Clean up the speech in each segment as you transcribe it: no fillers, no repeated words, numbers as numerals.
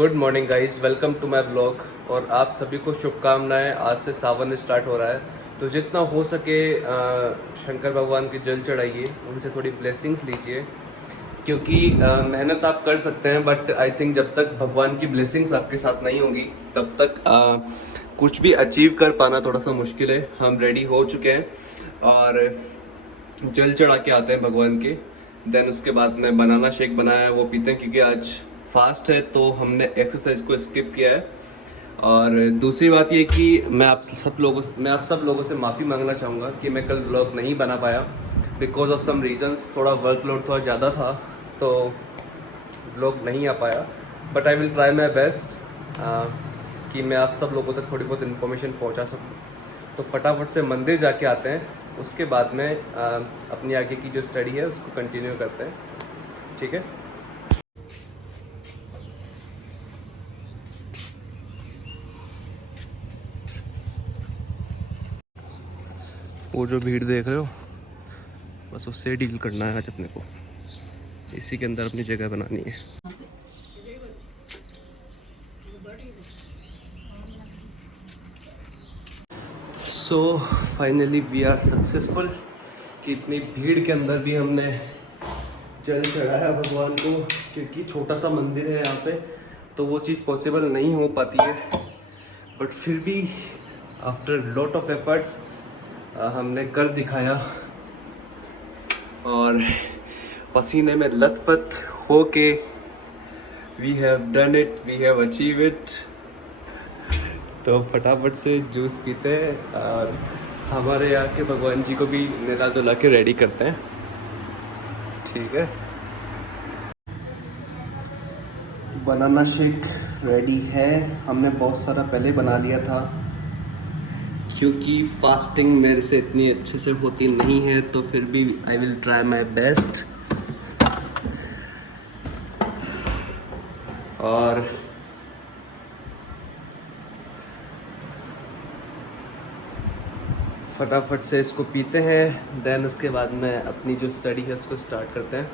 Good morning guys, welcome to my blog. और आप सभी को शुभकामनाएं। आज से सावन स्टार्ट हो रहा है, तो जितना हो सके शंकर भगवान के जल चढ़ाइए, उनसे थोड़ी ब्लेसिंग्स लीजिए। क्योंकि मेहनत आप कर सकते हैं, बट आई थिंक जब तक भगवान की ब्लेसिंग्स आपके साथ नहीं होंगी तब तक कुछ भी अचीव कर पाना थोड़ा सा मुश्किल है। हम रेडी हो चुके हैं और जल चढ़ा के आते हैं भगवान के। देन उसके बाद में बनाना शेक बनाया है, वो पीते हैं क्योंकि आज फास्ट है, तो हमने एक्सरसाइज को स्किप किया है। और दूसरी बात ये कि मैं आप सब लोगों से माफ़ी मांगना चाहूँगा कि मैं कल व्लॉग नहीं बना पाया बिकॉज ऑफ सम रीजंस। थोड़ा वर्कलोड थोड़ा ज़्यादा था, तो व्लॉग नहीं आ पाया। But I will try my best कि मैं आप सब लोगों तक थोड़ी बहुत इन्फॉर्मेशन पहुँचा सकूँ। तो फटाफट से मंदिर जाके आते हैं, उसके बाद में अपनी आगे की जो स्टडी है उसको कंटिन्यू करते हैं। ठीक है। वो जो भीड़ देख रहे हो, बस उससे डील करना है आज अपने को। इसी के अंदर अपनी जगह बनानी है। So finally we are successful कि इतनी भीड़ के अंदर भी हमने जल चढ़ाया भगवान को। क्योंकि छोटा सा मंदिर है यहाँ पे, तो वो चीज़ पॉसिबल नहीं हो पाती है। बट फिर भी आफ्टर लॉट ऑफ एफर्ट्स हमने कर दिखाया, और पसीने में लथपथ हो के we have done it, we have achieve it. तो फटाफट से जूस पीते हैं और हमारे यहाँ के भगवान जी को भी नहला धुला के रेडी करते हैं। ठीक है। बनाना शेक रेडी है। हमने बहुत सारा पहले बना लिया था, क्योंकि फास्टिंग मेरे से इतनी अच्छे से होती नहीं है, तो फिर भी I will try my best. और फटाफट से इसको पीते हैं, देन उसके बाद में अपनी जो स्टडी है उसको स्टार्ट करते हैं।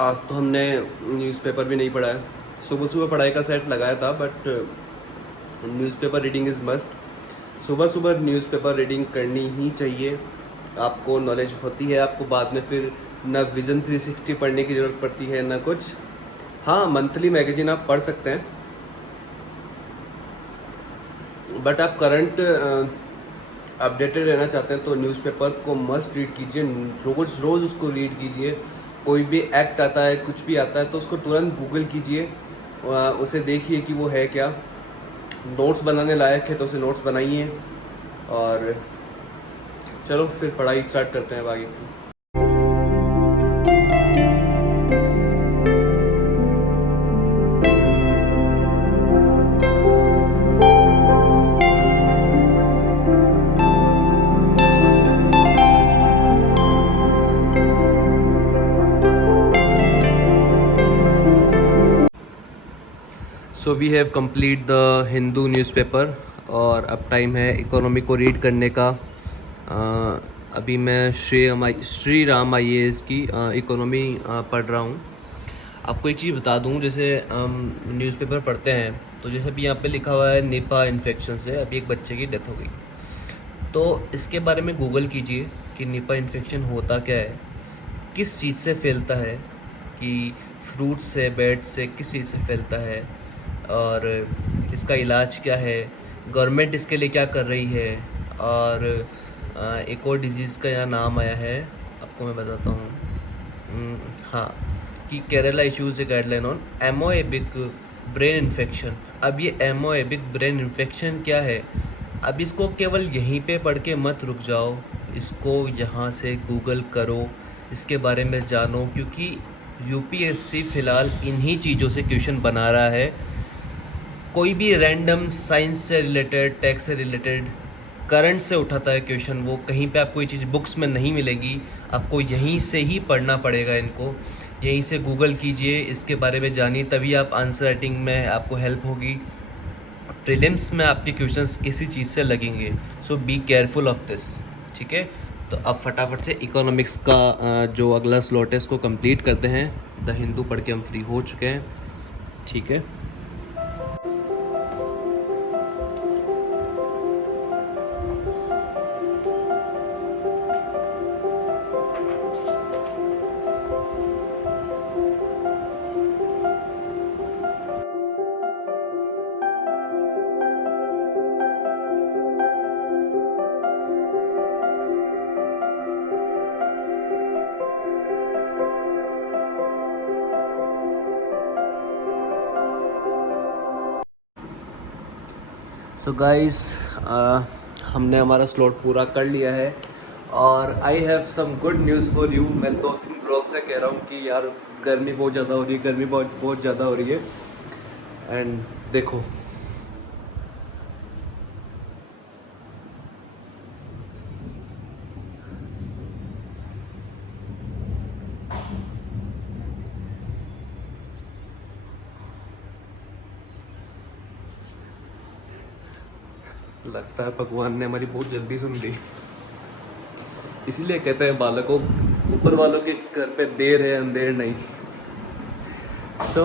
आज तो हमने न्यूज़पेपर भी नहीं पढ़ा है। सुबह सुबह पढ़ाई का सेट लगाया था, but newspaper reading is must. सुबह सुबह न्यूज़पेपर रीडिंग करनी ही चाहिए। आपको नॉलेज होती है, आपको बाद में फिर ना विज़न 360 पढ़ने की ज़रूरत पड़ती है ना कुछ। हाँ, मंथली मैगजीन आप पढ़ सकते हैं, बट आप करंट अपडेटेड रहना चाहते हैं तो न्यूज़पेपर को मस्ट रीड कीजिए। रोज़ रोज़ उसको रीड कीजिए। कोई भी एक्ट आता है, कुछ भी आता है, तो उसको तुरंत गूगल कीजिए, उसे देखिए कि वो है क्या। नोट्स बनाने लायक है तो उसे नोट्स बनाइए। और चलो फिर पढ़ाई स्टार्ट करते हैं अब आगे। So we have complete the Hindu newspaper, और अब टाइम है इकोनॉमी को रीड करने का। अभी मैं श्री राम IAS की इकोनॉमी पढ़ रहा हूँ। आपको एक चीज़ बता दूँ, जैसे हम न्यूज़पेपर पढ़ते हैं तो जैसे अभी यहाँ पे लिखा हुआ है निपा इन्फेक्शन से अभी एक बच्चे की डेथ हो गई। तो इसके बारे में गूगल कीजिए कि निपा इन्फेक्शन होता क्या है, किस चीज़ से फैलता है, कि फ्रूट से, बेड से, किस चीज़ से फैलता है, और इसका इलाज क्या है, गवर्नमेंट इसके लिए क्या कर रही है। और एक और डिजीज़ का यहाँ नाम आया है, आपको मैं बताता हूँ। हाँ, कि Kerala issues a guideline on amoebic brain infection. अब ये एमोएबिक ब्रेन इन्फेक्शन क्या है, अब इसको केवल यहीं पे पढ़ के मत रुक जाओ, इसको यहाँ से गूगल करो, इसके बारे में जानो। क्योंकि UPSC फ़िलहाल इन्हीं चीज़ों से क्वेश्चन बना रहा है। कोई भी रैंडम साइंस से रिलेटेड, टेक से रिलेटेड, करंट से उठाता है क्वेश्चन, वो कहीं पे आपको ये चीज़ बुक्स में नहीं मिलेगी। आपको यहीं से ही पढ़ना पड़ेगा इनको। यहीं से गूगल कीजिए, इसके बारे में जानिए, तभी आप आंसर राइटिंग में आपको हेल्प होगी। प्रीलिम्स में आपके क्वेश्चंस इसी चीज़ से लगेंगे। सो बी केयरफुल ऑफ दिस। ठीक है। तो अब फटाफट से इकोनॉमिक्स का जो अगला स्लॉट है इसको कंप्लीट करते हैं। द हिंदू पढ़ के हम फ्री हो चुके हैं, ठीक है। सो गाइस, हमने हमारा स्लॉट पूरा कर लिया है और I have some good news for you. मैं 2-3 ब्लॉग से कह रहा हूँ कि यार गर्मी बहुत ज़्यादा हो रही है, गर्मी बहुत बहुत ज़्यादा हो रही है। एंड देखो, लगता है भगवान ने हमारी बहुत जल्दी सुन ली। इसीलिए कहते हैं बालकों, ऊपर वालों के घर पे देर है अंधेर नहीं। सो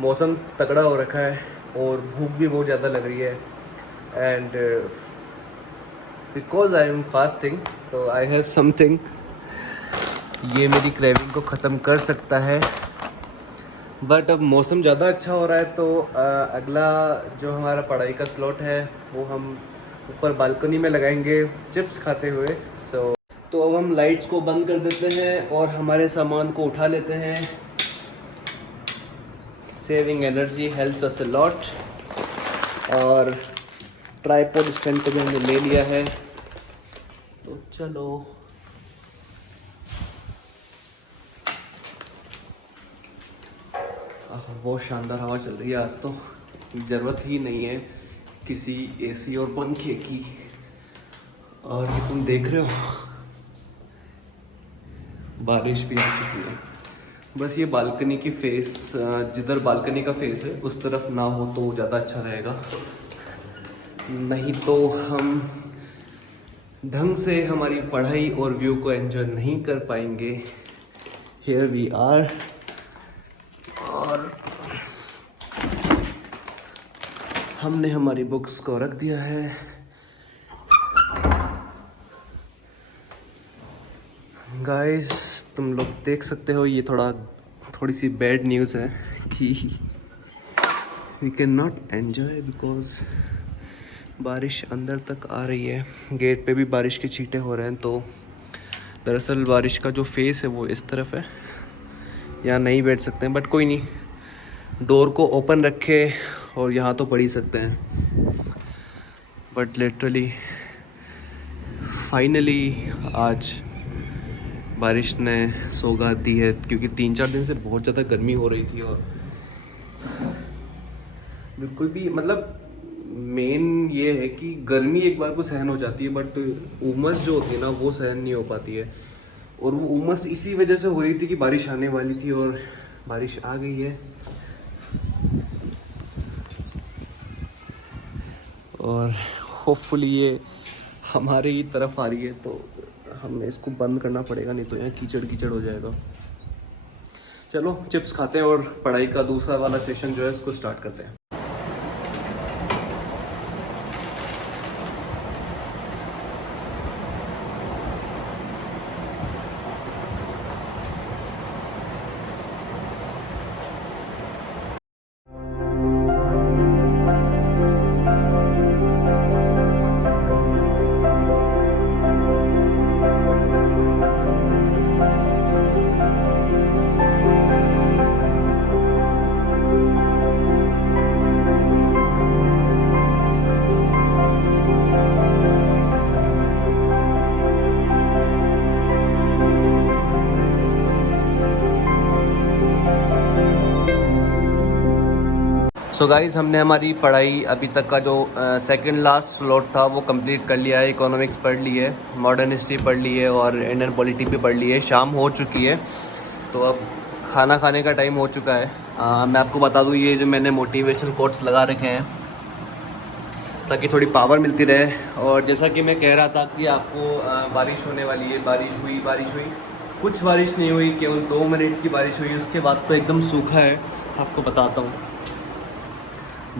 मौसम तगड़ा हो रखा है और भूख भी बहुत ज़्यादा लग रही है। And because I am fasting तो आई हैव समथिंग, ये मेरी क्रेविंग को ख़त्म कर सकता है। बट अब मौसम ज़्यादा अच्छा हो रहा है तो अगला जो हमारा पढ़ाई का स्लॉट है वो हम ऊपर बालकनी में लगाएंगे चिप्स खाते हुए। तो अब हम लाइट्स को बंद कर देते हैं और हमारे सामान को उठा लेते हैं। Saving energy helps us a lot. और ट्राइपॉड स्टैंड को भी हमने ले लिया है, तो चलो। बहुत शानदार हवा चल रही है आज तो, ज़रूरत ही नहीं है किसी एसी और पंखे की। और ये तुम देख रहे हो बारिश भी आ चुकी है। बस ये बालकनी की फेस, जिधर बालकनी का फेस है उस तरफ ना हो तो ज़्यादा अच्छा रहेगा, नहीं तो हम ढंग से हमारी पढ़ाई और व्यू को एंजॉय नहीं कर पाएंगे। Here we are. और हमने हमारी बुक्स को रख दिया है। गाइस, तुम लोग देख सकते हो, ये थोड़ी सी बैड न्यूज़ है कि we can not enjoy because बारिश अंदर तक आ रही है। गेट पे भी बारिश के छींटे हो रहे हैं। तो दरअसल बारिश का जो फेस है वो इस तरफ है, यहाँ नहीं बैठ सकते हैं। बट कोई नहीं, डोर को ओपन रखे और यहाँ तो पढ़ ही सकते हैं। बट लिटरली फाइनली आज बारिश ने सौगात दी है, क्योंकि 3-4 दिन से बहुत ज़्यादा गर्मी हो रही थी और बिल्कुल भी मतलब मेन ये है कि गर्मी एक बार को सहन हो जाती है बट उमस जो होती है ना वो सहन नहीं हो पाती है। और वो उमस इसी वजह से हो रही थी कि बारिश आने वाली थी और बारिश आ गई है। और होपफुली ये हमारे ही तरफ आ रही है, तो हमें इसको बंद करना पड़ेगा, नहीं तो यहाँ कीचड़ कीचड़ हो जाएगा। चलो चिप्स खाते हैं और पढ़ाई का दूसरा वाला सेशन जो है उसको स्टार्ट करते हैं। सो गाइज़, हमने हमारी पढ़ाई अभी तक का जो सेकंड लास्ट स्लॉट था वो कंप्लीट कर लिया है। इकोनॉमिक्स पढ़ ली है, मॉडर्न हिस्ट्री पढ़ ली है और इंडियन पॉलिटी भी पढ़ ली है। शाम हो चुकी है तो अब खाना खाने का टाइम हो चुका है। मैं आपको बता दूँ, ये जो मैंने मोटिवेशनल कोट्स लगा रखे हैं ताकि थोड़ी पावर मिलती रहे। और जैसा कि मैं कह रहा था कि आपको बारिश होने वाली है, बारिश हुई, कुछ बारिश नहीं हुई, केवल 2 मिनट की बारिश हुई, उसके बाद तो एकदम सूखा है। आपको बताता हूँ,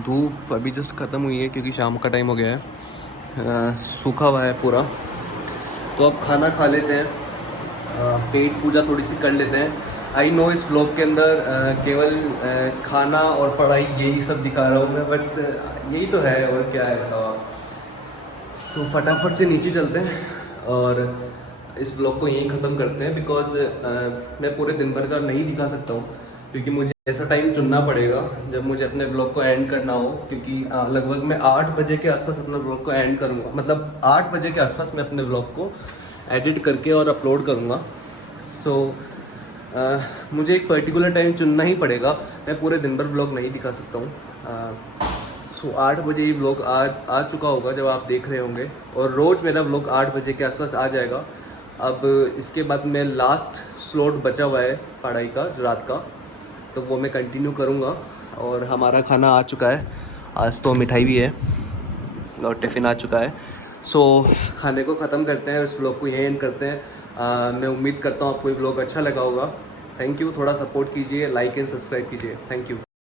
धूप अभी जस्ट ख़त्म हुई है क्योंकि शाम का टाइम हो गया है। सूखा हुआ है पूरा। तो अब खाना खा लेते हैं, पेट पूजा थोड़ी सी कर लेते हैं। आई नो इस व्लॉग के अंदर केवल खाना और पढ़ाई यही सब दिखा रहा हूँ मैं, बट यही तो है, और क्या है बताओ आप। तो फटाफट से नीचे चलते हैं और इस ब्लॉग को यहीं ख़त्म करते हैं, बिकॉज मैं पूरे दिन भर का नहीं दिखा सकता हूँ, क्योंकि मुझे ऐसा टाइम चुनना पड़ेगा जब मुझे अपने ब्लॉग को एंड करना हो। क्योंकि लगभग मैं 8 बजे के आसपास अपना ब्लॉग को एंड करूँगा, मतलब 8 बजे के आसपास मैं अपने ब्लॉग को एडिट करके और अपलोड करूँगा। सो मुझे एक पर्टिकुलर टाइम चुनना ही पड़ेगा, मैं पूरे दिन भर ब्लॉग नहीं दिखा सकता हूँ। सो 8 बजे ही व्लॉग आ चुका होगा जब आप देख रहे होंगे, और रोज़ मेरा व्लॉग 8 बजे के आसपास आ जाएगा। अब इसके बाद मैं लास्ट स्लॉट बचा हुआ है पढ़ाई का जो रात का, तो वो मैं कंटिन्यू करूँगा। और हमारा खाना आ चुका है, आज तो मिठाई भी है और टिफ़िन आ चुका है। सो खाने को ख़त्म करते हैं, इस व्लॉग को यहीं एंड करते हैं। मैं उम्मीद करता हूँ आपको ये व्लॉग अच्छा लगा होगा। थैंक यू, थोड़ा सपोर्ट कीजिए, लाइक एंड सब्सक्राइब कीजिए। Thank you.